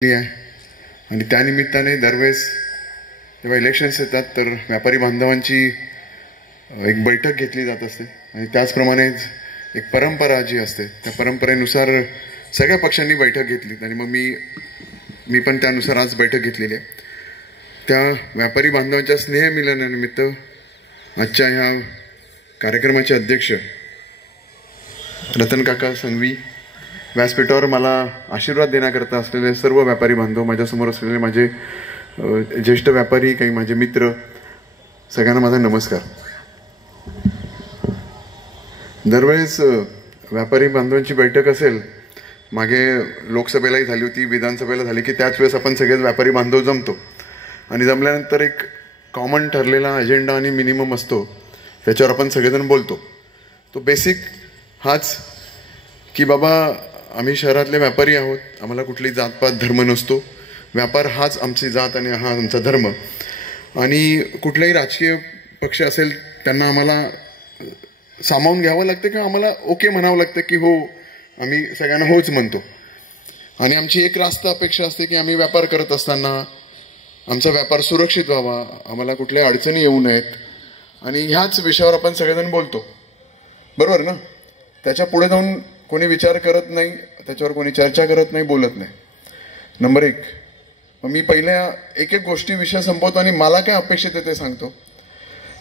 आहे आणि त्यानिमित्ताने दरवेळेस जेव्हा इलेक्शन्स येतात तर व्यापारी बांधवांची एक बैठक घेतली जात असते आणि त्याचप्रमाणे एक परंपरा जी असते त्या परंपरेनुसार सगळ्या पक्षांनी बैठक घेतली आणि मग मी पण त्यानुसार आज बैठक घेतलेली आहे. त्या व्यापारी बांधवांच्या स्नेह मिलनानिमित्त आजच्या ह्या कार्यक्रमाचे अध्यक्ष रतन काका संघवी, व्यासपीठावर मला आशीर्वाद देण्याकरता असलेले सर्व व्यापारी बांधव, माझ्यासमोर असलेले माझे ज्येष्ठ व्यापारी, काही माझे मित्र, सगळ्यांना माझा नमस्कार. दरवेळेस व्यापारी बांधवांची बैठक असेल, मागे लोकसभेलाही झाली होती, विधानसभेला झाली की त्याच वेळेस आपण सगळेच व्यापारी बांधव जमतो आणि जमल्यानंतर एक कॉमन ठरलेला अजेंडा आणि मिनिमम असतो, त्याच्यावर आपण सगळेजण बोलतो. तो बेसिक हाच की बाबा आम्ही शहरातले व्यापारी आहोत, आम्हाला कुठली जातपात धर्म नसतो, व्यापार हाच आमची जात आणि हा आमचा धर्म. आणि कुठलाही राजकीय पक्ष असेल त्यांना आम्हाला सामावून घ्यावं लागतं किंवा आम्हाला ओके म्हणावं लागतं की हो, आम्ही सगळ्यांना होच म्हणतो. आणि आमची एक रास्त अपेक्षा असते की आम्ही व्यापार करत असताना आमचा व्यापार सुरक्षित व्हावा, आम्हाला कुठल्या अडचणी येऊ नयेत आणि ह्याच विषयावर आपण सगळेजण बोलतो, बरोबर ना? त्याच्या पुढे जाऊन कोणी विचार करत नाही, त्याच्यावर कोणी चर्चा करत नाही, बोलत नाही. नंबर एक. मी पहिल्या एक एक गोष्टी विषय संपवतो आणि मला काय अपेक्षित आहे ते सांगतो.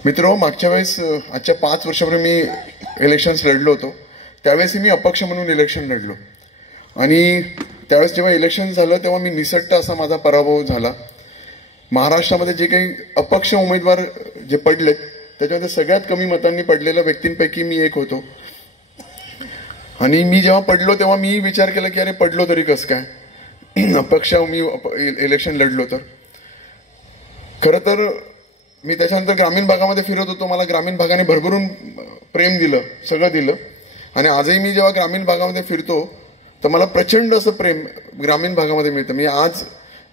मित्र, मागच्या वेळेस आजच्या 5 वर्षापूर्वी मी इलेक्शन्स लढलो होतो. त्यावेळेस मी अपक्ष म्हणून इलेक्शन लढलो आणि त्यावेळेस जेव्हा इलेक्शन झालं तेव्हा मी निसट्ट असा माझा पराभव झाला. महाराष्ट्रामध्ये जे काही अपक्ष उमेदवार जे पडलेत त्याच्यामध्ये सगळ्यात कमी मतांनी पडलेल्या व्यक्तींपैकी मी एक होतो. आणि मी जेव्हा पडलो तेव्हा मी विचार केला की अरे पडलो तरी कसं काय, अपक्ष मी इलेक्शन लढलो तर. खरं तर मी त्याच्यानंतर ग्रामीण भागामध्ये फिरत होतो, मला ग्रामीण भागाने भरभरून प्रेम दिलं, सगळं दिलं. आणि आजही मी जेव्हा ग्रामीण भागामध्ये फिरतो तर मला प्रचंड असं प्रेम ग्रामीण भागामध्ये मिळतं. मी आज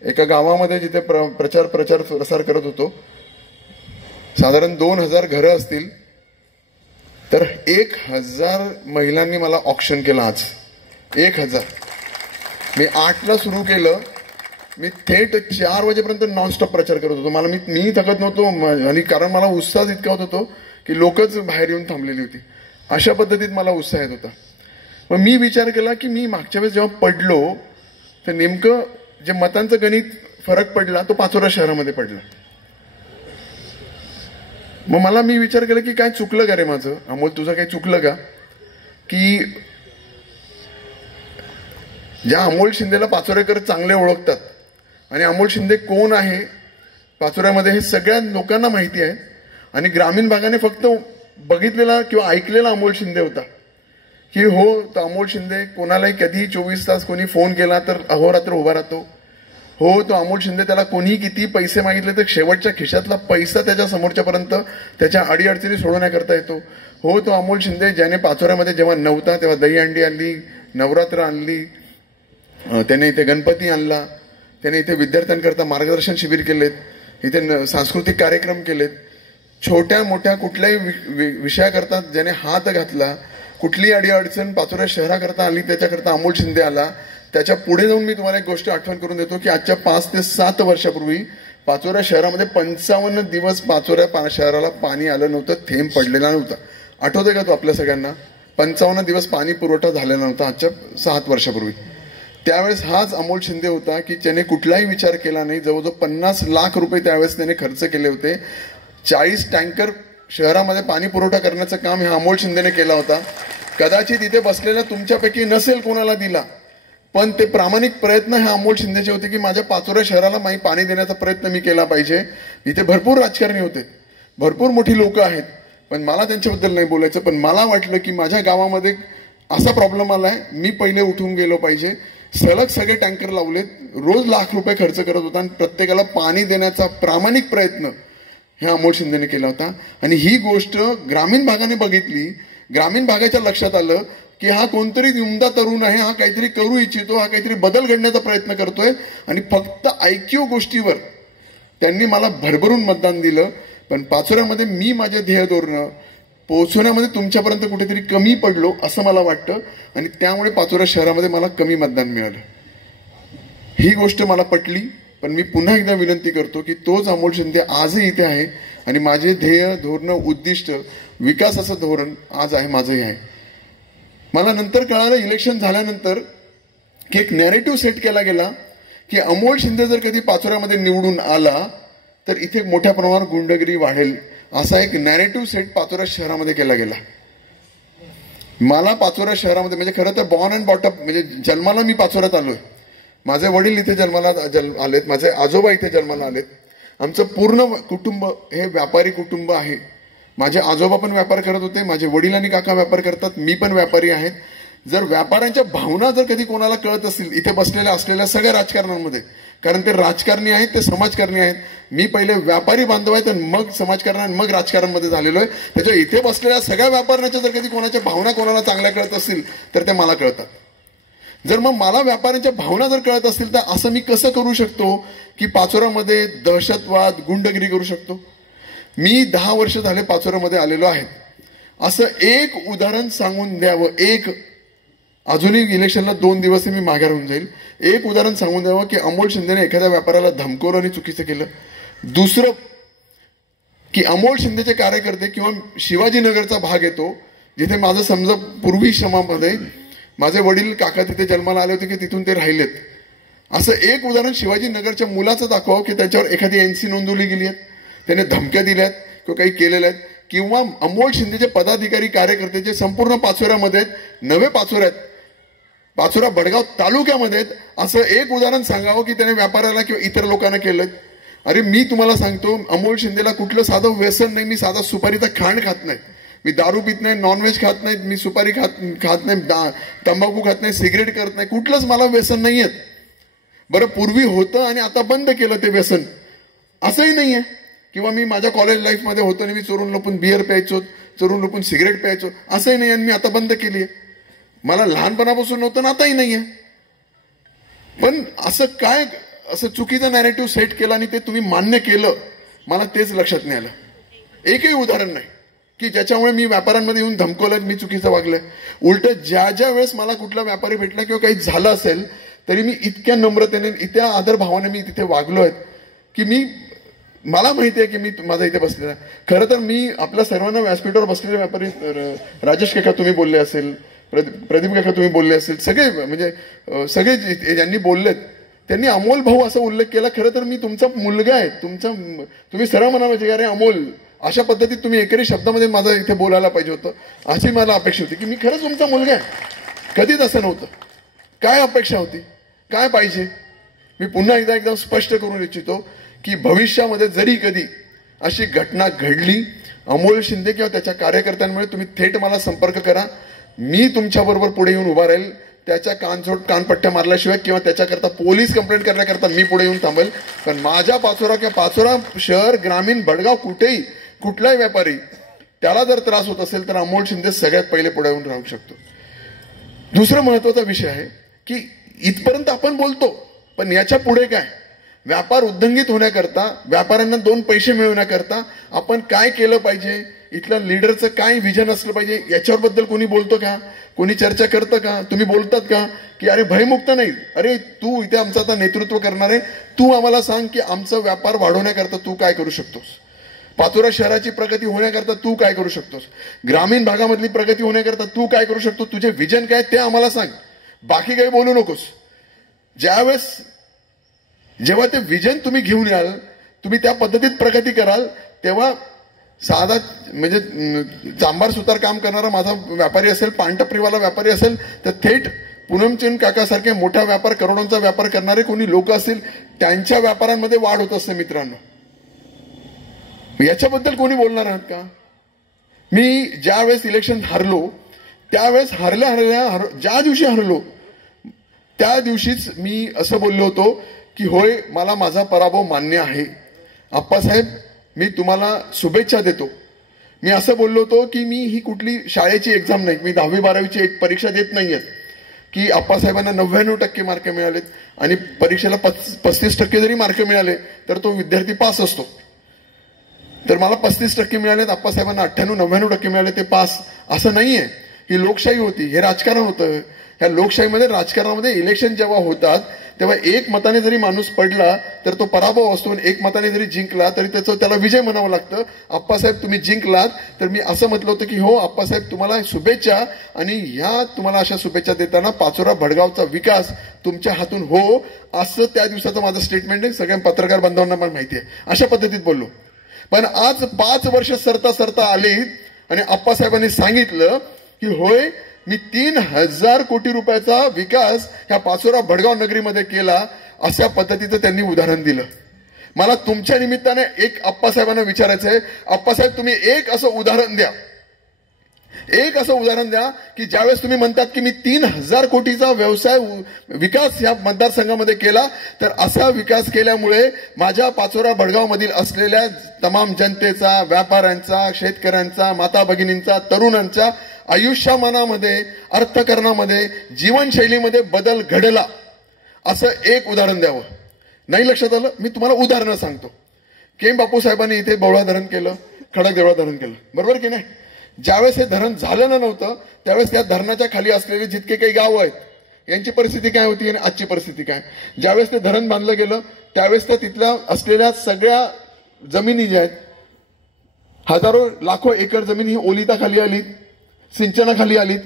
एका गावामध्ये जिथे प्रचार प्रसार करत होतो, साधारण 2000 घरं असतील, तर 1000 महिलांनी मला ऑक्शन केलं आज. 1000. मी 8ला सुरू केलं, मी थेट 4 वाजेपर्यंत नॉनस्टॉप प्रचार करत होतो. मी थकत नव्हतो आणि कारण मला उत्साह इतका होत होतो की लोकच बाहेर येऊन थांबलेली होती. अशा पद्धतीत मला उत्साह येत होता. मग मी विचार केला की मी मागच्या वेळेस जेव्हा पडलो तर नेमकं जे मतांचं गणित फरक पडला तो पाचोरा शहरामध्ये पडला. मग मी विचार केला की काय चुकलं का रे माझं, अमोल तुझं काही चुकलं का, की ज्या अमोल शिंदेला पाचोरेकर चांगले ओळखतात आणि अमोल शिंदे कोण आहे पाचोऱ्यामध्ये हे सगळ्या लोकांना माहिती आहे. आणि ग्रामीण भागाने फक्त बघितलेला किंवा ऐकलेला अमोल शिंदे होता की हो, तो अमोल शिंदे कोणालाही कधीही 24 तास कोणी फोन केला तर अहोरात्र उभा राहतो. हो, तो अमोल शिंदे, त्याला कोणी किती पैसे मागितले तर शेवटच्या खिशातला पैसा त्याच्या समोरच्यापर्यंत त्याच्या अडीअडचणी सोडवण्याकरता येतो. हो, तो अमोल शिंदे ज्याने पाचोऱ्यामध्ये जेव्हा नव्हता तेव्हा दहीहंडी आणली, नवरात्र आणली, त्याने इथे गणपती आणला, त्याने इथे विद्यार्थ्यांकरता मार्गदर्शन शिबिर केलेत, इथे सांस्कृतिक कार्यक्रम केलेत. छोट्या मोठ्या कुठल्याही विषयाकरता ज्याने हात घातला, कुठली अडीअडचण पाचोऱ्या शहराकरता आली त्याच्याकरता अमोल शिंदे आला. त्याच्या पुढे जाऊन मी तुम्हाला एक गोष्ट आठवण करून देतो की आजच्या 5 ते 7 वर्षापूर्वी पाचोऱ्या शहरामध्ये 55 दिवस पाचोऱ्या शहराला पाणी आलं नव्हतं, थेंब पडलेला नव्हता. आठवतंय का तो आपल्या सगळ्यांना? 55 दिवस पाणी पुरवठा झालेला नव्हता आजच्या 7 वर्षापूर्वी. त्यावेळेस हाच अमोल शिंदे होता की ज्याने कुठलाही विचार केला नाही. जवळजवळ 50 लाख रुपये त्यावेळेस त्याने खर्च केले होते. 40 टँकर शहरामध्ये पाणी पुरवठा करण्याचं काम ह्या अमोल शिंदेने केला होता. कदाचित इथे बसलेल्या तुमच्यापैकी नसेल कोणाला दिला, पण ते प्रामाणिक प्रयत्न ह्या अमोल शिंदेचे होते की माझ्या पाचोऱ्या शहराला पाणी देण्याचा प्रयत्न मी केला पाहिजे. इथे भरपूर राजकारणी होते, भरपूर मोठी लोक आहेत, पण मला त्यांच्याबद्दल नाही बोलायचं. पण मला वाटलं की माझ्या गावामध्ये असा प्रॉब्लेम आलाय, मी पहिले उठून गेलो पाहिजे. सलग सगळे टँकर लावलेत, रोज लाख रुपये खर्च करत होता आणि प्रत्येकाला पाणी देण्याचा प्रामाणिक प्रयत्न ह्या अमोल शिंदेने केला होता. आणि ही गोष्ट ग्रामीण भागाने बघितली, ग्रामीण भागाच्या लक्षात आलं की हा कोणतरी उमदा तरुण आहे, हा काहीतरी करू इच्छितो, हा काहीतरी बदल घडण्याचा प्रयत्न करतोय. आणि फक्त ऐक्यू गोष्टीवर त्यांनी मला भरभरून मतदान दिलं. पण पाचोऱ्यामध्ये मी माझे ध्येय धोरणं पोहोचवण्यामध्ये तुमच्यापर्यंत कुठेतरी कमी पडलो असं मला वाटतं आणि त्यामुळे पाचोरा शहरामध्ये मला कमी मतदान मिळालं. ही गोष्ट मला पटली. पण मी पुन्हा एकदा विनंती करतो की तोच अमोल शिंदे आजही इथे आहे आणि माझे ध्येय, धोरण, उद्दिष्ट, विकासाचं धोरण आज आहे, माझंही आहे. मला नंतर कळालं इलेक्शन झाल्यानंतर की एक नॅरेटिव्ह सेट केला गेला की अमोल शिंदे जर कधी पाचोऱ्यामध्ये निवडून आला तर इथे मोठ्या प्रमाणावर गुंडगिरी वाढेल, असा एक नॅरेटिव्ह सेट पाचोरा शहरामध्ये केला गेला. मला पाचोरा शहरामध्ये म्हणजे खरं तर बॉर्न अँड बॉटअप म्हणजे जन्माला मी पाचोऱ्यात आलोय. माझे वडील इथे जन्माला आलेत, माझे आजोबा इथे जन्माला आलेत. आमचं पूर्ण कुटुंब हे व्यापारी कुटुंब आहे. माझे आजोबा पण व्यापार करत होते, माझे वडील आणि काका व्यापार करतात, मी पण व्यापारी आहेत. जर व्यापाऱ्यांच्या भावना जर कधी कोणाला कळत असतील इथे बसलेल्या असलेल्या सगळ्या राजकारणांमध्ये, कारण ते राजकारणी आहेत, ते समाजकारणी आहेत. मी पहिले व्यापारी बांधव आहेत आणि मग समाजकारण मग राजकारणमध्ये झालेलो आहे. त्याच्या इथे बसलेल्या सगळ्या व्यापाऱ्यांच्या जर कधी कोणाच्या भावना कोणाला चांगल्या कळत असतील तर ते मला कळतात. जर मग मला व्यापाऱ्यांच्या भावना जर कळत असतील तर असं मी कसं करू शकतो की पाचोऱ्यामध्ये दहशतवाद, गुंडगिरी करू शकतो? मी 10 वर्ष झाले पाचोऱ्यामध्ये आलेलो आहे. असं एक उदाहरण सांगून द्यावं, एक अजूनही इलेक्शनला 2 दिवस मी मागे राहून जाईल. एक उदाहरण सांगून द्यावं की अमोल शिंदेने एखाद्या व्यापाऱ्याला धमकवलं आणि चुकीचं केलं. दुसरं की अमोल शिंदेचे कार्यकर्ते किंवा शिवाजीनगरचा भाग येतो जिथे माझं समजा पूर्वी श्रमामध्ये माझे वडील काका तिथे जन्माला आले होते की तिथून ते राहिलेत. असं एक उदाहरण शिवाजीनगरच्या मुलाचं दाखवावं की त्याच्यावर एखादी एनसी नोंदवली गेली आहे, त्याने धमक्या दिल्यात किंवा काही केलेल्या आहेत, किंवा अमोल शिंदेचे पदाधिकारी कार्यकर्ते जे संपूर्ण पाचोऱ्यामध्ये नवे पाचोऱ्यात पाचोरा बडगाव तालुक्यामध्ये असं एक उदाहरण सांगावं की त्याने व्यापाऱ्याला किंवा इतर लोकांना केलं. अरे मी तुम्हाला सांगतो अमोल शिंदेला कुठलं साधं व्यसन नाही. मी साधा सुपारीचा खांड खात नाही, मी दारू पित नाही, नॉनव्हेज खात नाही, मी सुपारी खात नाही, तंबाखू खात नाही, सिगरेट करत नाही, कुठलंच मला व्यसन नाही आहेत. बरं पूर्वी होतं आणि आता बंद केलं ते व्यसन असंही नाहीये. किंवा मी माझ्या कॉलेज लाईफमध्ये होतो आणि मी चोरून लपून बिअर प्यायचो, चोरून लपून सिगरेट प्यायचो, असंही नाही आणि मी आता बंद केली आहे. मला लहानपणापासून नव्हतं ना आताही नाहीये. पण असं काय असं चुकीचं नॅरेटिव्ह सेट केलं आणि ते तुम्ही मान्य केलं, मला तेच लक्षात नाही आलं. एकही उदाहरण नाही की ज्याच्यामुळे मी व्यापाऱ्यांमध्ये येऊन धमकवलंय, मी चुकीचं वागलंय. उलट ज्या वेळेस मला कुठला व्यापारी भेटला किंवा काही झालं असेल तरी मी इतक्या नम्रतेने, इतक्या आदरभावाने मी तिथे वागलोय की मला माहिती आहे की मी माझा इथे बसलेला. खरं तर मी आपल्या सर्वांना व्यासपीठावर बसलेले व्यापारी, राजेश काका तुम्ही बोलले असेल, प्रदीप काका तुम्ही बोलले असेल, सगळे म्हणजे सगळे ज्यांनी बोललेत त्यांनी अमोल भाऊ असा उल्लेख केला. खरं तर मी तुमचा मुलगा आहे, तुम्ही सरळ म्हणायला पाहिजे अरे अमोल, अशा पद्धतीत तुम्ही एकरी शब्दामध्ये माझं इथे बोलायला पाहिजे होतं, अशी मला अपेक्षा होती की मी खरंच तुमचा मुलगा आहे. कधीच असं नव्हतं. काय अपेक्षा होती, काय पाहिजे? मी पुन्हा एकदा स्पष्ट करून इच्छितो की भविष्यामध्ये जरी कधी अशी घटना घडली अमोल शिंदे किंवा त्याच्या कार्यकर्त्यांमुळे, तुम्ही थेट मला संपर्क करा. मी तुमच्याबरोबर पुढे येऊन उभा राहील. त्याच्या कानपट्ट्या मारल्याशिवाय किंवा त्याच्याकरता पोलीस कंप्लेंट करण्याकरता मी पुढे येऊन थांबेल. पण माझ्या पाचोरा किंवा पाचोरा शहर, ग्रामीण, भडगाव, कुठेही कुठलाही व्यापारी त्याला जर त्रास होत असेल तर अमोल शिंदे सगळ्यात पहिले पुढे येऊन राहू शकतो. दुसरा महत्वाचा विषय आहे की इथपर्यंत आपण बोलतो, पण याच्या पुढे काय? व्यापार उद्दंगित होण्याकरता, व्यापाऱ्यांना 2 पैसे मिळवण्याकरता आपण काय केलं पाहिजे, इथल्या लीडरचं काय विजन असलं पाहिजे, याच्याबद्दल कोणी बोलतो का? कोणी चर्चा करतं का? तुम्ही बोलतात का की अरे भयमुक्त नाही, अरे तू इथे आमचं आता नेतृत्व करणार आहे, तू आम्हाला सांग की आमचा व्यापार वाढवण्याकरता तू काय करू शकतोस, पाचोरा शहराची प्रगती होण्याकरता तू काय करू शकतोस, ग्रामीण भागामधली प्रगती होण्याकरता तू काय करू शकतो, तुझे विजन काय ते आम्हाला सांग. बाकी काही बोलू नकोस. जेव्हा ते विजन तुम्ही घेऊन याल, तुम्ही त्या पद्धतीत प्रगती कराल, तेव्हा साधा म्हणजे चांभार सुतार काम करणारा माझा व्यापारी असेल, पानटपरीवाला व्यापारी असेल, तर थेट पूनमचंद काकासारखे मोठा व्यापार, करोडोंचा व्यापार करणारे कोणी लोक असतील, त्यांच्या व्यापारांमध्ये वाढ होत असते. मित्रांनो, याच्याबद्दल कोणी बोलणार आहात का? मी ज्या वेळेस इलेक्शन हरलो, त्यावेळेस ज्या दिवशी हरलो त्या दिवशीच मी असं बोललो होतो की होय, मला माझा पराभव मान्य आहे. आप्पासाहेब, मी तुम्हाला शुभेच्छा देतो. मी असं बोललो होतो की मी ही कुठली शाळेची एक्झाम नाही, मी 10वी 12वीची एक परीक्षा देत नाहीये की आप्पासाहेबांना 99% मार्क मिळालेत आणि परीक्षेला 35% जरी मार्क मिळाले तर तो विद्यार्थी पास असतो. तर मला 35% मिळालेत, आप्पासाहेबांना 98-99% मिळाले, ते पास असं नाहीये. ही लोकशाही होती, हे राजकारण होतं. ह्या लोकशाहीमध्ये राजकारणामध्ये इलेक्शन जेव्हा होतात तेव्हा एक मताने जरी माणूस पडला तर तो पराभव असतो, एक मताने जरी जिंकला तरी त्याला विजय म्हणावं लागतं. आप्पासाहेब तुम्ही जिंकलात तर मी असं म्हटलं होतं की हो आप्पासाहेब तुम्हाला शुभेच्छा, आणि ह्या तुम्हाला अशा शुभेच्छा देताना पाचोरा भडगावचा विकास तुमच्या हातून हो, असं त्या दिवसाचं माझं स्टेटमेंट आहे. सगळ्या पत्रकार बांधवांना मला माहिती आहे, अशा पद्धतीत बोललो. पण आज 5 वर्ष सरता सरता आली आणि आप्पासाहेबांनी सांगितलं की होय मी 3,000 कोटी रुपयाचा विकास ह्या पाचोरा भडगाव नगरीमध्ये केला, अशा पद्धतीचं त्यांनी उदाहरण दिलं. मला तुमच्या निमित्ताने एक आप्पासाहेबांना विचारायचं आहे, आप्पासाहेब तुम्ही एक असं उदाहरण द्या, एक असं उदाहरण द्या की ज्यावेळेस तुम्ही म्हणतात की मी 3,000 कोटीचा व्यवसाय विकास या मतदारसंघामध्ये केला, तर असा विकास केल्यामुळे माझ्या पाचोरा भडगाव मधील असलेल्या तमाम जनतेचा, व्यापाऱ्यांचा, शेतकऱ्यांचा, माता भगिनींचा, तरुणांच्या आयुष्यमानामध्ये, अर्थकारणामध्ये, जीवनशैलीमध्ये बदल घडला, असं एक उदाहरण द्यावं. नाही लक्षात आलं? मी तुम्हाला उदाहरणं सांगतो. केम बापू साहेबांनी इथे बवळा धरण केलं, खडक देवळा धरण केलं, बरोबर की नाही? ज्यावेळेस हे धरण झालं नव्हतं त्यावेळेस त्या धरणाच्या खाली असलेले जितके काही गाव आहेत यांची परिस्थिती काय होती आणि आजची परिस्थिती काय. ज्यावेळेस ते धरण बांधलं गेलं त्यावेळेस तर तिथल्या असलेल्या सगळ्या जमिनी ज्या आहेत, हजारो लाखो एकर जमीन ही ओलिताखाली आली, सिंचनाखाली आलीत.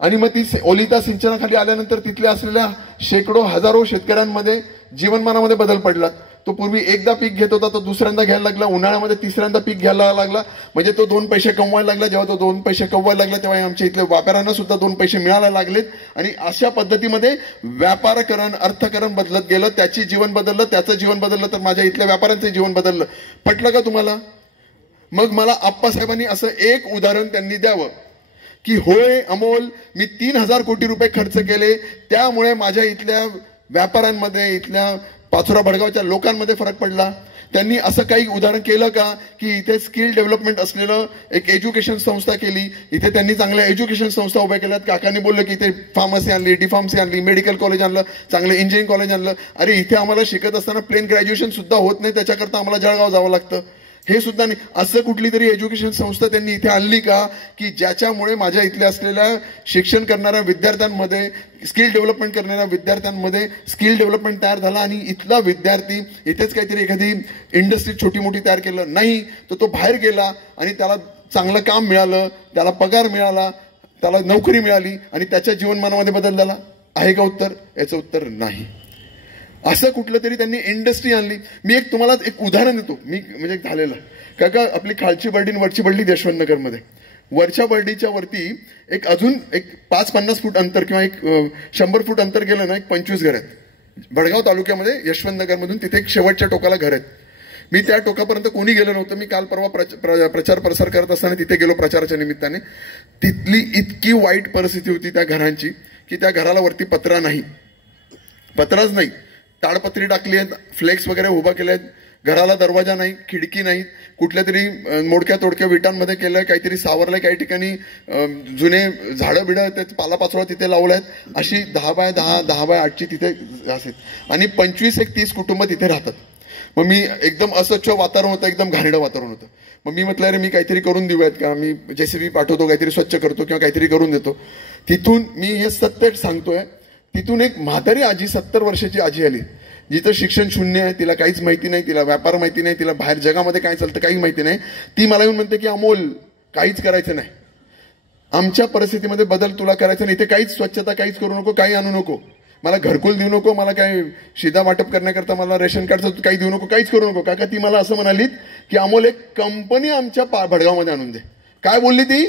आणि मग ती ओलिता सिंचनाखाली आल्यानंतर तिथल्या असलेल्या शेकडो हजारो शेतकऱ्यांमध्ये जीवनमानामध्ये बदल पडला. तो पूर्वी एकदा पीक घेत होता तो दुसऱ्यांदा घ्यायला लागला, उन्हाळ्यामध्ये तिसऱ्यांदा पीक घ्यायला लागला, म्हणजे तो 2 पैसे कमवायला लागला. जेव्हा तो 2 पैसे कमवायला लागला तेव्हा आमच्या इथल्या व्यापाऱ्यांना सुद्धा 2 पैसे मिळायला लागलेत. आणि अशा पद्धतीमध्ये व्यापारकरण, अर्थकरण बदलत गेलं, त्याची जीवन बदललं, त्याचं जीवन बदललं, तर माझ्या इथल्या व्यापाऱ्यांचं जीवन बदललं. पटलं का तुम्हाला? मग मला आप्पासाहेबांनी असं एक उदाहरण त्यांनी द्यावं की होय अमोल मी 3,000 कोटी रुपये खर्च केले, त्यामुळे माझ्या इथल्या व्यापाऱ्यांमध्ये, इथल्या पाचोरा भडगावच्या लोकांमध्ये फरक पडला. त्यांनी असं काही उदाहरण केलं का की इथे स्किल डेव्हलपमेंट असलेलं एक एज्युकेशन संस्था केली, इथे त्यांनी चांगल्या एज्युकेशन संस्था उभ्या केल्यात. काकांनी बोललं की इथे फार्मसी आणली, डी फार्मसी आणली, मेडिकल कॉलेज आणलं, चांगलं इंजिनिअरिंग कॉलेज आणलं. अरे इथे आम्हाला शिकत असताना प्लेन ग्रॅज्युएशन सुद्धा होत नाही, त्याच्याकरता आम्हाला जळगाव जावं लागतं. हे सुद्धा नाही. असं कुठली तरी एज्युकेशन संस्था त्यांनी इथे आणली का की ज्याच्यामुळे माझ्या इथल्या असलेल्या शिक्षण करणाऱ्या विद्यार्थ्यांमध्ये, स्किल डेव्हलपमेंट करणाऱ्या विद्यार्थ्यांमध्ये स्किल डेव्हलपमेंट तयार झाला आणि इथला विद्यार्थी इथेच काहीतरी एखादी इंडस्ट्री छोटी मोठी तयार केलं नाही, तर तो बाहेर गेला आणि त्याला चांगलं काम मिळालं, त्याला पगार मिळाला, त्याला नोकरी मिळाली आणि त्याच्या जीवनमानामध्ये बदल झाला. आहे का उत्तर? याचं उत्तर नाही. असं कुठलं तरी त्यांनी इंडस्ट्री आणली. मी तुम्हाला एक उदाहरण देतो, मी म्हणजे झालेलं. काका आपली खालची बर्डी आणि वरची बर्डी यशवंतनगरमध्ये, वरच्या बर्डीच्या वरती अजून एक 5-50 फूट अंतर किंवा 100 फूट अंतर गेलं ना, 25 घर आहेत भडगाव तालुक्यामध्ये. यशवंतनगरमधून तिथे एक शेवटच्या टोकाला घर आहेत. मी त्या टोकापर्यंत कोणी गेलं नव्हतं. मी काल परवा प्रचार प्रसार करत असताना तिथे गेलो प्रचाराच्या निमित्ताने. तिथली इतकी वाईट परिस्थिती होती त्या घरांची की त्या घराला वरती पत्राच नाही, ताडपत्री टाकली आहेत, फ्लेक्स वगैरे उभा केले आहेत, घराला दरवाजा नाही, खिडकी नाही, कुठल्या तरी मोडक्या तोडक्या विटांमध्ये केलंय, काहीतरी सावरलंय, काही ठिकाणी जुने झाडं बिडं ते पालापाचोळा तिथे लावलायत. अशी 10x10, 10x8ची तिथे आहेत आणि 25-30 कुटुंब तिथे राहतात. मग मी एकदम अस्वच्छ वातावरण होतं, एकदम घाणेरडं वातावरण होतं. मग मी म्हटलं अरे मी काहीतरी करून देऊयात का, मी JCB पाठवतो, काहीतरी स्वच्छ करतो किंवा काहीतरी करून देतो. तिथून मी हे सत्य सांगतोय, तिथून एक म्हातारी आजी, 70 वर्षाची आजी आली, जिचं शिक्षण शून्य आहे, तिला काहीच माहिती नाही, तिला व्यापार माहिती नाही, तिला बाहेर जगामध्ये काय चालतं काही माहिती नाही. ती मला येऊन म्हणते की अमोल काहीच करायचं नाही, आमच्या परिस्थितीमध्ये बदल तुला करायचं नाही, इथे काहीच स्वच्छता काहीच करू नको, काही आणू नको, मला घरकुल देऊ नको, मला काय शिधा वाटप करण्याकरता मला रेशन कार्डचं काही देऊ नको, काहीच करू नको. काका ती मला असं म्हणालीत की अमोल एक कंपनी आमच्या भडगावमध्ये आणून दे. काय बोलली ती?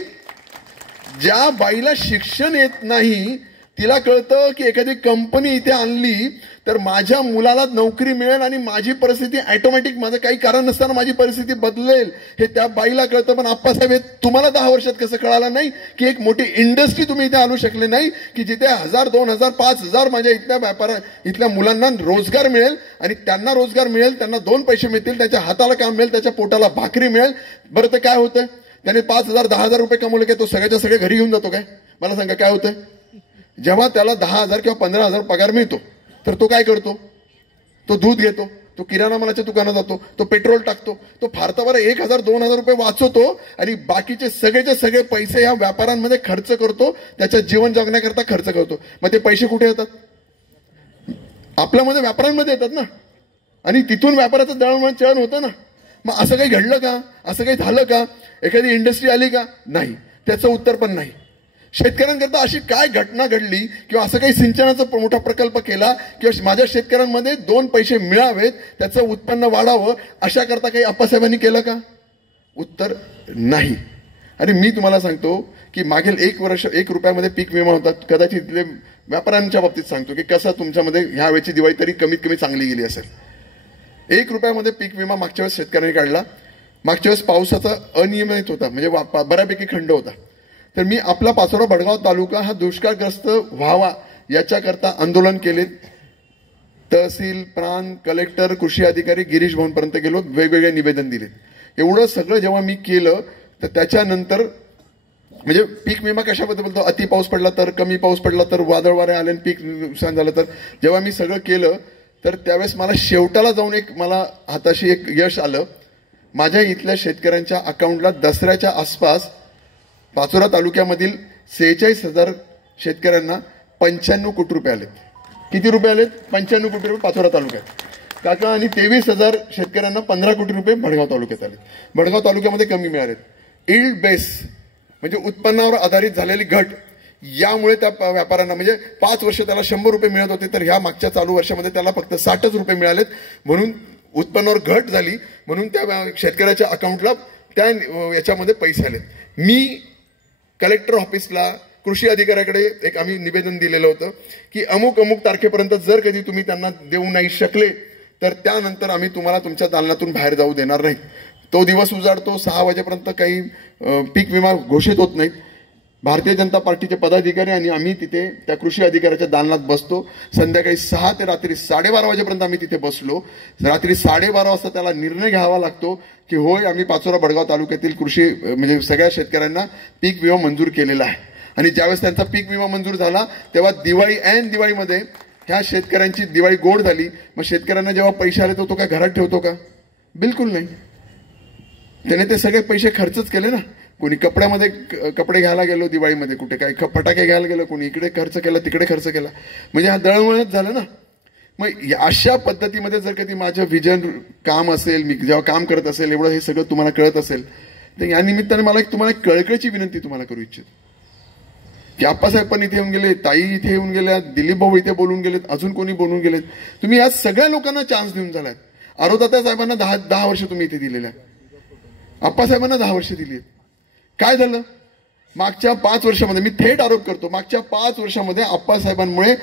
ज्या बाईला शिक्षण येत नाही तिला कळतं की एखादी कंपनी इथे आणली तर माझ्या मुलाला नोकरी मिळेल आणि माझी परिस्थिती ऑटोमॅटिक, माझं काही कारण नसताना माझी परिस्थिती बदलेल, हे त्या बाईला कळतं. पण आप्पासाहेब तुम्हाला 10 वर्षात कसं कळालं नाही की एक मोठी इंडस्ट्री तुम्ही इथे आणू शकले नाही की जिथे 1000, 2000, 5000 माझ्या इथल्या मुलांना रोजगार मिळेल आणि त्यांना रोजगार मिळेल, त्यांना 2 पैसे मिळतील, त्याच्या हाताला काम मिळेल, त्याच्या पोटाला भाकरी मिळेल. बरं तर काय होतं? त्याने 5000, 10,000 रुपये कमवले काय तो सगळ्याच्या सगळे घरी घेऊन जातो काय? मला सांगा काय होतं? जेव्हा त्याला 10,000 किंवा 15,000 पगार मिळतो तर तो काय करतो? तो दूध घेतो, तो किराणा मालाच्या दुकानात जातो, तो पेट्रोल टाकतो, तो फार तर बरं 1,000 2,000 रुपये वाचवतो आणि बाकीचे सगळेचे सगळे पैसे ह्या व्यापाऱ्यांमध्ये खर्च करतो, त्याच्या जीवन जगण्याकरता खर्च करतो. मग ते पैसे कुठे येतात? आपल्यामध्ये व्यापाऱ्यांमध्ये येतात ना, आणि तिथून व्यापाराचं दळणवळण होतं ना. मग असं काही घडलं का? असं काही झालं का? एखादी इंडस्ट्री आली का? नाही. त्याचं उत्तर पण नाही. शेतकऱ्यांकरता अशी काय घटना घडली किंवा असं काही सिंचनाचा मोठा प्रकल्प केला किंवा माझ्या शेतकऱ्यांमध्ये 2 पैसे मिळावेत, त्याचं उत्पन्न वाढावं, अशा करता काही अप्पासाहेबांनी केलं का? उत्तर नाही. आणि मी तुम्हाला सांगतो की मागील 1 वर्ष 1 रुपयामध्ये पीक विमा होता. कदाचित इथले व्यापाऱ्यांच्या बाबतीत सांगतो की कसं तुमच्यामध्ये ह्या वेळची दिवाळी तरी कमीत कमी चांगली गेली असेल. 1 रुपयामध्ये पीक विमा मागच्या वेळेस शेतकऱ्यांनी काढला. मागच्या वेळेस पावसाचा अनियमित होता, म्हणजे बऱ्यापैकी खंड होता. तर मी आपला पाचोरा भडगाव तालुका हा दुष्काळग्रस्त व्हावा याच्याकरता आंदोलन केले. तहसील, प्रांत, कलेक्टर, कृषी अधिकारी, गिरीश भवनपर्यंत गेलो, वेगवेगळे निवेदन दिले. एवढं सगळं जेव्हा मी केलं तर त्याच्यानंतर म्हणजे पीक विमा कशाबद्दल बोलतो, अति पाऊस पडला तर, कमी पाऊस पडला तर, वादळ वारे आले आणि पीक नुकसान झालं तर, जेव्हा मी सगळं केलं तर त्यावेळेस मला शेवटाला जाऊन मला हाताशी एक यश आलं. माझ्या इथल्या शेतकऱ्यांच्या अकाउंटला दसऱ्याच्या आसपास पाचोरा तालुक्यामधील 46,000 शेतकऱ्यांना 95 कोटी रुपये आलेत. किती रुपये आलेत? 95 कोटी रुपये पाचोरा तालुक्यात काका. आणि 23,000 शेतकऱ्यांना 15 कोटी रुपये भडगाव तालुक्यात आले. भडगाव तालुक्यामध्ये कमी मिळालेत. इल्ड बेस म्हणजे उत्पन्नावर आधारित झालेली घट, यामुळे त्या व्यापाऱ्यांना म्हणजे 5 वर्ष त्याला 100 रुपये मिळत होते, तर ह्या मागच्या चालू वर्षामध्ये त्याला फक्त 60 रुपये मिळालेत. म्हणून उत्पन्नावर घट झाली, म्हणून त्या शेतकऱ्याच्या अकाउंटला त्या याच्यामध्ये पैसे आलेत. मी कलेक्टर ऑफिसला, कृषी अधिकाऱ्याकडे एक आम्ही निवेदन दिलेलं होतं की अमुक तारखेपर्यंत जर कधी तुम्ही त्यांना देऊ नाही शकले तर त्यानंतर आम्ही तुम्हाला तुमच्या दालनातून बाहेर जाऊ देणार नाही. तो दिवस उजाडतो, 6 वाजेपर्यंत काही पीक विमा घोषित होत नाही. भारतीय जनता पार्टीचे पदाधिकारी आणि आम्ही तिथे त्या कृषी अधिकाऱ्याच्या दालनात बसतो. संध्याकाळी 6 ते रात्री 12:30 वाजेपर्यंत आम्ही तिथे बसलो. रात्री 12:30 वाजता त्याला निर्णय घ्यावा लागतो की होय, आम्ही पाचोरा भडगाव तालुक्यातील कृषी म्हणजे सगळ्या शेतकऱ्यांना पीक विमा मंजूर केलेला आहे. आणि ज्यावेळेस त्यांचा पीक विमा मंजूर झाला तेव्हा दिवाळीमध्ये ह्या शेतकऱ्यांची दिवाळी गोड झाली. मग शेतकऱ्यांना जेव्हा पैसे आले तो काय घरात ठेवतो का? बिलकुल नाही. त्याने ते सगळे पैसे खर्चच केले ना. कोणी कपड्यामध्ये कपडे घ्यायला गेलो दिवाळीमध्ये, कुठे काय फटाके घ्यायला गेलो, कोणी इकडे खर्च केला, तिकडे खर्च केला, म्हणजे हा दळणवळणच झालं ना. मग अशा पद्धतीमध्ये जर कधी माझं विजन काम असेल, मी जेव्हा काम करत असेल, एवढं हे सगळं तुम्हाला कळत असेल, तर या निमित्ताने मला तुम्हाला कळकळीची विनंती तुम्हाला करू इच्छितो की आप्पासाहेब पण इथे येऊन गेले, ताई इथे येऊन गेल्या, दिलीप भाऊ इथे बोलून गेलेत, अजून कोणी बोलून गेलेत. तुम्ही या सगळ्या लोकांना चान्स देऊन झालात. आरोदाता साहेबांना 10 वर्ष तुम्ही इथे दिलेल्या, आप्पासाहेबांना 10 वर्ष दिली. काय झालं? मागच्या 5 वर्षामध्ये, मी थेट आरोप करतो, मागच्या 5 वर्षामध्ये आप्पासाहेबांमुळे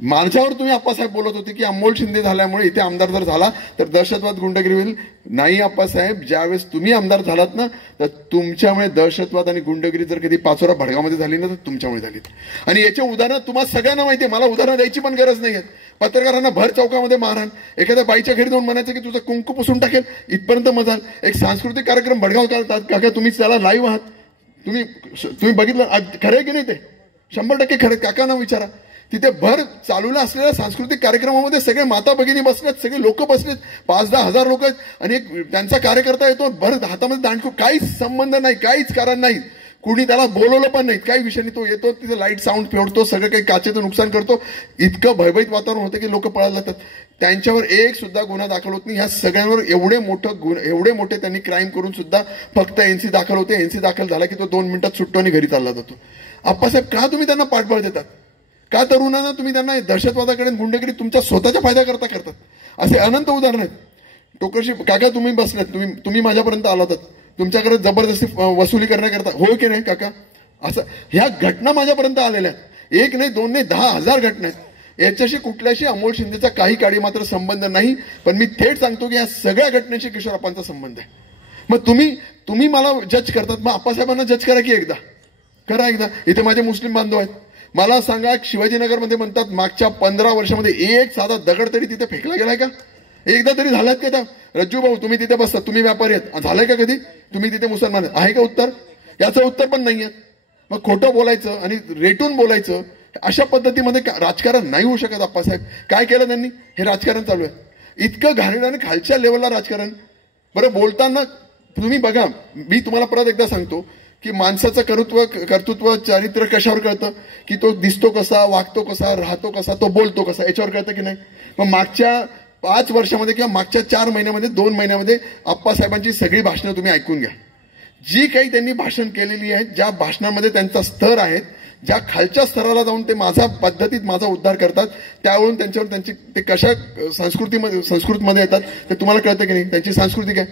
माझ्यावर तुम्ही आप्पासाहेब बोलत होते की अमोल शिंदे झाल्यामुळे इथे आमदार जर झाला तर दहशतवाद गुंडगिरी होईल. नाही आप्पासाहेब, ज्यावेळेस तुम्ही आमदार झालात ना तर तुमच्यामुळे दहशतवाद आणि गुंडगिरी जर कधी पाचोरा भडगावमध्ये झाली ना तर तुमच्यामुळे झाली. आणि याचे उदाहरण तुम्हाला सगळ्यांना माहिती आहे, मला उदाहरण द्यायची पण गरज नाही. पत्रकारांना भर चौकामध्ये मारहाण, एखाद्या बाईच्या घरी जाऊन म्हणायचं की तुझं कुंकू पुसून टाकेल, इथपर्यंत मजाल. एक सांस्कृतिक कार्यक्रम भडगाव करतात काका, तुम्ही त्याला लाईव्ह आहात, तुम्ही बघितलं खरं की नाही? ते 100% खरं. काकांना विचारा, तिथे भर चालूला असलेल्या सांस्कृतिक कार्यक्रमामध्ये सगळे माता भगिनी बसलेत, सगळे लोक बसलेत, 5-10 हजार लोक आहेत. आणि एक त्यांचा कार्यकर्ता येतो, भर हातामध्ये दांडकू, काहीच संबंध नाही, काहीच कारण नाही, कुणी त्याला बोलवलं पण नाही, काही विषय नाही. तो येतो, तिथे लाईट साऊंड फेडतो, सगळं काही काचेचं नुकसान करतो. इतकं भयभीत वातावरण होतं की लोक पळायला जातात. त्यांच्यावर एक सुद्धा गुन्हा दाखल होत नाही. ह्या सगळ्यांवर एवढे मोठे त्यांनी क्राईम करून सुद्धा फक्त एनसी दाखल होते. एनसी दाखल झाला की तो 2 मिनिटात सुटतो आणि घरी चालला जातो. आप्पासाहेब, का तुम्ही त्यांना पाठबळ देतात? का तरुणांना तुम्ही त्यांना दहशतवादाकडे, गुंडगिरी तुमच्या स्वतःच्या फायदा करतात? असे अनंत उदाहरण आहेत. टोकरशी काका तुम्ही बसलेत, तुम्ही माझ्यापर्यंत आला होतात, तुमच्याकडे जबरदस्ती वसुली करण्याकरता, हो की नाही काका? असं ह्या घटना माझ्यापर्यंत आलेल्या आहेत. 1 नाही, 2 नाही, 10,000 घटना आहेत. याच्याशी कुठल्याशी अमोल शिंदेचा काही काडी मात्र संबंध नाही. पण मी थेट सांगतो की या सगळ्या घटनेशी किशोरप्पांचा संबंध आहे. मग तुम्ही मला जज करतात, मग आप्पासाहेबांना जज करा की करा एकदा. इथे माझे मुस्लिम बांधव आहेत, मला सांगा, शिवाजीनगरमध्ये म्हणतात मागच्या 15 वर्षामध्ये एक साधा दगड तरी तिथे फेकला गेलाय का? एकदा तरी झालात का? रज्जू भाऊ, तुम्ही तिथे बसतात, तुम्ही व्यापारी आहेत, झालंय का कधी? तुम्ही तिथे मुसलमान आहे का? उत्तर याचं उत्तर पण नाहीये. मग खोटं बोलायचं आणि रेटून बोलायचं, अशा पद्धतीमध्ये राजकारण नाही होऊ शकत. आप्पासाहेब काय केलं त्यांनी? हे राजकारण चालू आहे. इतकं घाणेरडं खालच्या लेवलला राजकारण. बरं बोलताना तुम्ही बघा, मी तुम्हाला परत एकदा सांगतो की माणसाचं कर्तृत्व चारित्र्य कशावर कळतं? की तो दिसतो कसा, वागतो कसा, राहतो कसा, तो बोलतो कसा, याच्यावर कळतं की नाही? मग मागच्या 5 वर्षामध्ये किंवा मागच्या 4 महिन्यामध्ये 2 महिन्यामध्ये आप्पासाहेबांची सगळी भाषणं तुम्ही ऐकून घ्या. जी काही त्यांनी भाषण केलेली आहेत, ज्या भाषणांमध्ये त्यांचा स्तर आहेत, ज्या खालच्या स्तराला जाऊन ते माझा पद्धतीत माझा उद्धार करतात, त्यावरून त्यांच्यावर त्यांची ते कशा संस्कृतीमध्ये येतात ते तुम्हाला कळतं की नाही? त्यांची संस्कृती काय?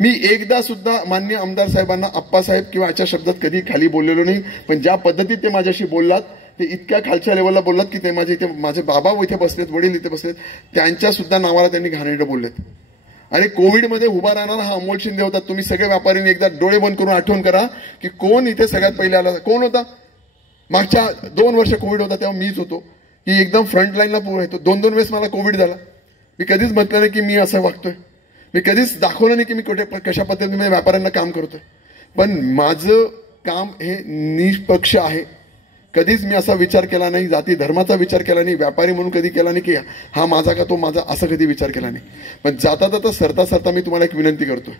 मी एकदा सुद्धा माननीय आमदार साहेबांना आप्पासाहेब किंवा आजच्या शब्दात कधी खाली बोललेलो नाही, पण ज्या पद्धतीत ते माझ्याशी बोललात ते इतक्या खालच्या लेवलला बोललात की ते माझे बाबा इथे बसलेत, वडील इथे बसलेत, त्यांच्या सुद्धा नावाला त्यांनी घाणेरडं बोललेत. आणि कोविडमध्ये उभा राहणारा हा अमोल शिंदे होता. तुम्ही सगळे व्यापाऱ्यांनी एकदा डोळे बंद करून आठवण करा की कोण इथे सगळ्यात पहिले आला, कोण होता? मागच्या 2 वर्ष कोविड होता तेव्हा मीच होतो, की एकदम फ्रंट लाईनला पुढे येतो. 2-2 वेळेस मला कोविड झाला. मी कधीच म्हटलं नाही की मी असं वागतोय, मी कधीच दाखवलं नाही की मी कशा पद्धतीने व्यापाऱ्यांना काम करतोय. पण माझं काम हे निष्पक्ष आहे. कधीच मी असा विचार केला नाही, जाती धर्माचा विचार केला नाही, व्यापारी म्हणून कधी केला नाही की हा माझा का तो माझा, असं कधी विचार केला नाही. पण जाता जाता सरता सरता मी तुम्हाला एक विनंती करतोय.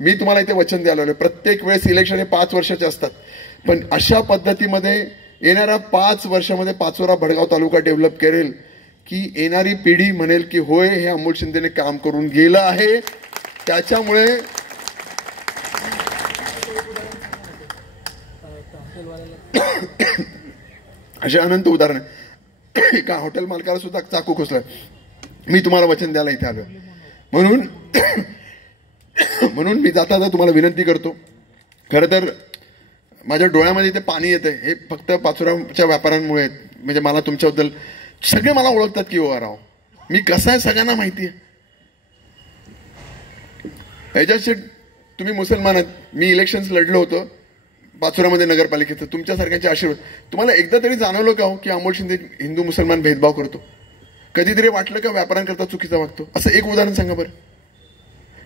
मी तुम्हाला इथे वचन द्यायला आलोय, प्रत्येक वेळेस इलेक्शन हे 5 वर्षाचे असतात, पण अशा पद्धतीमध्ये येणाऱ्या 5 वर्षामध्ये पाचोरा भडगाव तालुका डेव्हलप करेल की येणारी पिढी म्हणेल की होय, हे अमोल शिंदेने काम करून गेलं आहे. त्याच्यामुळे असे अनंत उदाहरण. एका हॉटेल मालकाला सुद्धा चाकू खोसला. मी तुम्हाला वचन द्यायला इथे आलो. म्हणून मी जाता जाता तुम्हाला विनंती करतो. खरं तर माझ्या डोळ्यामध्ये इथे पाणी येतंय, हे फक्त पाचोराच्या व्यापाऱ्यांमुळे. म्हणजे मला तुमच्याबद्दल सगळे मला ओळखतात की ओ राव, मी कसा आहे सगळ्यांना माहिती आहे. ह्याच्याशी तुम्ही मुसलमान आहेत, मी इलेक्शन्स लढलो होतो पाचोरामध्ये नगरपालिकेचं, तुमच्यासारख्यांचे आशीर्वाद. तुम्हाला एकदा तरी जाणवलं का हो की अमोल शिंदे हिंदू मुसलमान भेदभाव करतो? कधीतरी वाटलं का व्यापाऱ्यांकरता चुकीचा वागतो? असं एक उदाहरण सांगा बरं.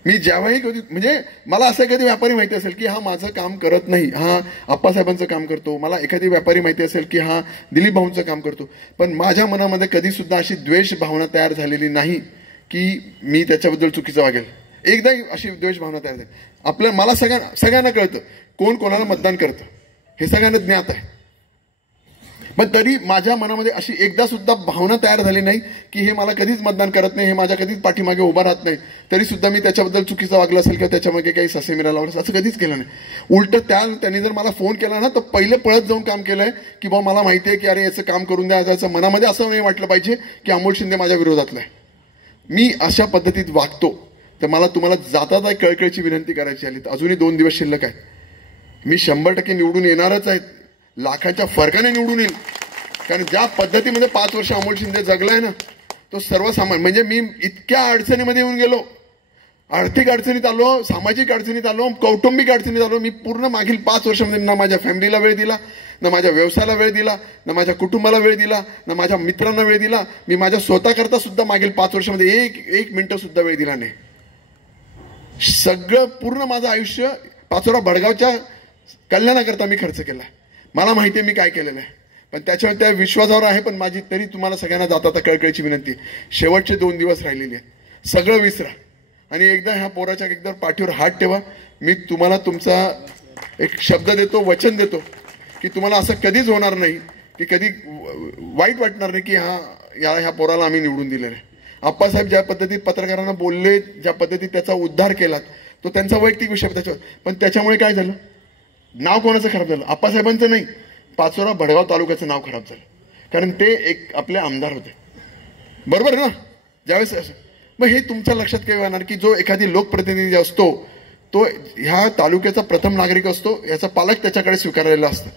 मी ज्यावेळी कधी, म्हणजे मला असं कधी व्यापारी माहिती असेल की हा माझं काम करत नाही, हा आप्पासाहेबांचं काम करतो, मला एखादी व्यापारी माहिती असेल की हा दिलीप भाऊंचं काम करतो, पण माझ्या मनामध्ये कधी सुद्धा अशी द्वेष भावना तयार झालेली नाही की मी त्याच्याबद्दल चुकीचं वागेल. एकदाही अशी द्वेष भावना तयार झाली. मला सगळ्यांना कळतं कोण कोणाला मतदान करतं, हे सगळ्यांना ज्ञात आहे. पण तरी माझ्या मनामध्ये अशी एकदा सुद्धा भावना तयार झाली नाही की हे मला कधीच मतदान करत नाही, हे माझ्या कधीच पाठीमागे उभा राहत नाही, तरी सुद्धा मी त्याच्याबद्दल चुकीचं वागलं असेल किंवा त्याच्यामागे काही ससे मिळाला लावलं असं कधीच केलं नाही. उलट त्यांनी जर मला फोन केला ना तर पहिले पळत जाऊन काम केलंय की बाबा मला माहिती आहे की अरे याचं काम करून द्या. याचं मनामध्ये असं नाही वाटलं पाहिजे की अमोल शिंदे माझ्या विरोधातला आहे. मी अशा पद्धतीत वागतो. तर मला तुम्हाला जाता कळकळीची विनंती करायची आली तर अजूनही 2 दिवस शिल्लक आहे. मी 100% निवडून येणारच आहेत, लाखाच्या फरकाने निवडून येईल. कारण ज्या पद्धतीमध्ये 5 वर्ष अमोल शिंदे जगलाय ना, तो सर्वसामान्य. म्हणजे मी इतक्या अडचणीमध्ये येऊन गेलो, आर्थिक अडचणीत आलो, सामाजिक अडचणीत आलो, कौटुंबिक अडचणीत आलो. मी पूर्ण मागील 5 वर्षामध्ये ना माझ्या फॅमिलीला वेळ दिला, ना माझ्या व्यवसायाला वेळ दिला, ना माझ्या कुटुंबाला वेळ दिला, ना माझ्या मित्रांना वेळ दिला. मी माझ्या स्वतःकरता सुद्धा मागील 5 वर्षामध्ये एक मिनिटं सुद्धा वेळ दिला नाही. सगळं पूर्ण माझं आयुष्य पाचोरा भडगावच्या कल्याणाकरता मी खर्च केला. मला माहिती आहे मी काय केलेलं आहे, पण त्याच्यावर त्या विश्वासावर आहे. पण माझी तरी तुम्हाला सगळ्यांना जाता कळकळीची विनंती, शेवटचे 2 दिवस राहिलेले आहेत, सगळं विसरा आणि एकदा ह्या पोराच्या एकदा पाठीवर हात ठेवा. मी तुम्हाला तुमचा एक शब्द देतो, वचन देतो की तुम्हाला असं कधीच होणार नाही की कधी वाईट वाटणार नाही की ह्या पोराला आम्ही निवडून दिलेलं आहे. आप्पासाहेब ज्या पद्धतीत पत्रकारांना बोलले, ज्या पद्धतीत त्याचा उद्धार केला, तो त्यांचा वैयक्तिक विषय त्याच्यावर. पण त्याच्यामुळे काय झालं? नाव कोणाचं खराब झालं? आप्पासाहेबांचं नाही, पाचोरा भडगाव तालुक्याचं नाव खराब झालं. कारण ते एक आपले आमदार होते, बरोबर ना? ज्यावेळेस असं मग हे तुमच्या लक्षात काय येणार की जो एखादी लोकप्रतिनिधी असतो तो ह्या तालुक्याचा प्रथम नागरिक असतो, याचा पालक त्याच्याकडे स्वीकारलेला असतं.